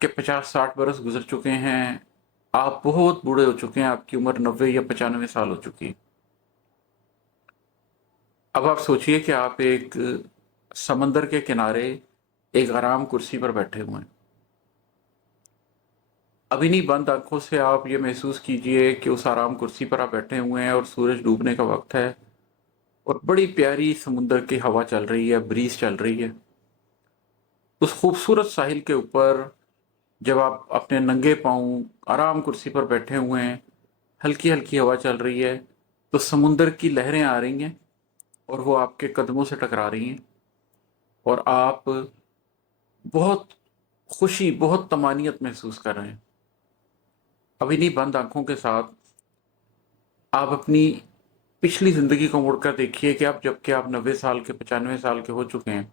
कि 50-60 बरस गुजर चुके हैं, आप बहुत बूढ़े हो चुके हैं, आपकी उम्र 90 या 95 साल हो चुकी है। अब आप सोचिए कि आप एक समंदर के किनारे एक आराम कुर्सी पर बैठे हुए हैं। अभी नहीं, बंद आंखों से आप ये महसूस कीजिए कि उस आराम कुर्सी पर आप बैठे हुए हैं और सूरज डूबने का वक्त है और बड़ी प्यारी समुंदर की हवा चल रही है, ब्रीज चल रही है। उस खूबसूरत साहिल के ऊपर जब आप अपने नंगे पांव आराम कुर्सी पर बैठे हुए हैं, हल्की हल्की हवा चल रही है, तो समुंदर की लहरें आ रही हैं और वो आपके कदमों से टकरा रही हैं और आप बहुत खुशी, बहुत तमानियत महसूस कर रहे हैं। अभी नहीं, बंद आंखों के साथ आप अपनी पिछली जिंदगी को मुड़कर देखिए कि आप जबकि आप 90 साल के, 95 साल के हो चुके हैं,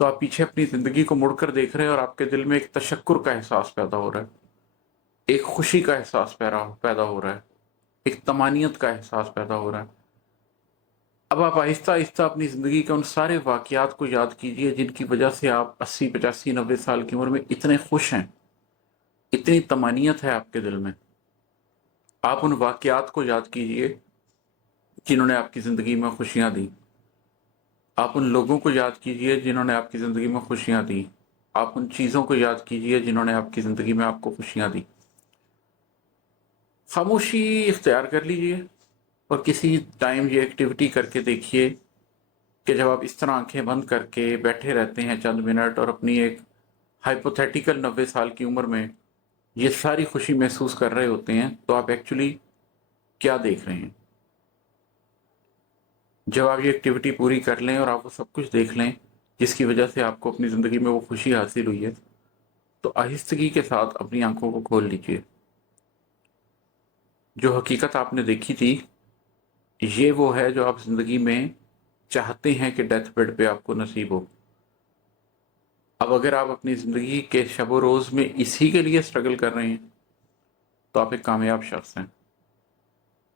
तो आप पीछे अपनी जिंदगी को मुड़कर देख रहे हैं और आपके दिल में एक तशक्कुर का एहसास पैदा हो रहा है, एक खुशी का एहसास पैदा पैदा हो रहा है, एक तमानियत का एहसास पैदा हो रहा है। अब आप आहिस्ता आहिस्ता अपनी ज़िंदगी के उन सारे वाक़यात को याद कीजिए जिनकी वजह से आप 80, 85, 90 साल की उम्र में इतने खुश हैं, इतनी तमानियत है आपके दिल में। आप उन वाक़यात को याद कीजिए जिन्होंने आपकी ज़िंदगी में खुशियाँ दी। आप उन लोगों को याद कीजिए जिन्होंने आपकी ज़िंदगी में खुशियाँ दी। आप उन चीज़ों को याद कीजिए जिन्होंने आपकी ज़िंदगी में आपको खुशियाँ दी। खामोशी इख्तियार कर लीजिए और किसी टाइम ये एक्टिविटी करके देखिए कि जब आप इस तरह आंखें बंद करके बैठे रहते हैं चंद मिनट और अपनी एक हाइपोथेटिकल 90 साल की उम्र में ये सारी खुशी महसूस कर रहे होते हैं, तो आप एक्चुअली क्या देख रहे हैं। जब आप ये एक्टिविटी पूरी कर लें और आप वो सब कुछ देख लें जिसकी वजह से आपको अपनी ज़िंदगी में वो खुशी हासिल हुई है, तो आहिस्तगी के साथ अपनी आंखों को खोल लीजिए। जो हकीकत आपने देखी थी, ये वो है जो आप ज़िंदगी में चाहते हैं कि डेथ बेड पे आपको नसीब हो। अब अगर आप अपनी ज़िंदगी के शब रोज़ में इसी के लिए स्ट्रगल कर रहे हैं, तो आप एक कामयाब शख्स हैं।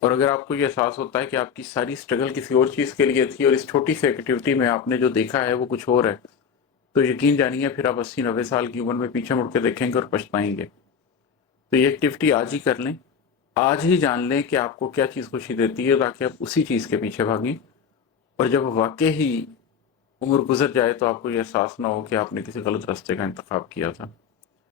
और अगर आपको ये एहसास होता है कि आपकी सारी स्ट्रगल किसी और चीज़ के लिए थी और इस छोटी सी एक्टिविटी में आपने जो देखा है वो कुछ और है, तो यकीन जानिए फिर आप 80-90 साल की उम्र में पीछे मुड़ के देखेंगे और पछताएंगे। तो ये एक्टिविटी आज ही कर लें, आज ही जान लें कि आपको क्या चीज़ खुशी देती है, ताकि आप उसी चीज़ के पीछे भागें और जब वाकई ही उम्र गुजर जाए तो आपको ये एहसास ना हो कि आपने किसी गलत रास्ते का इंतखाब किया था।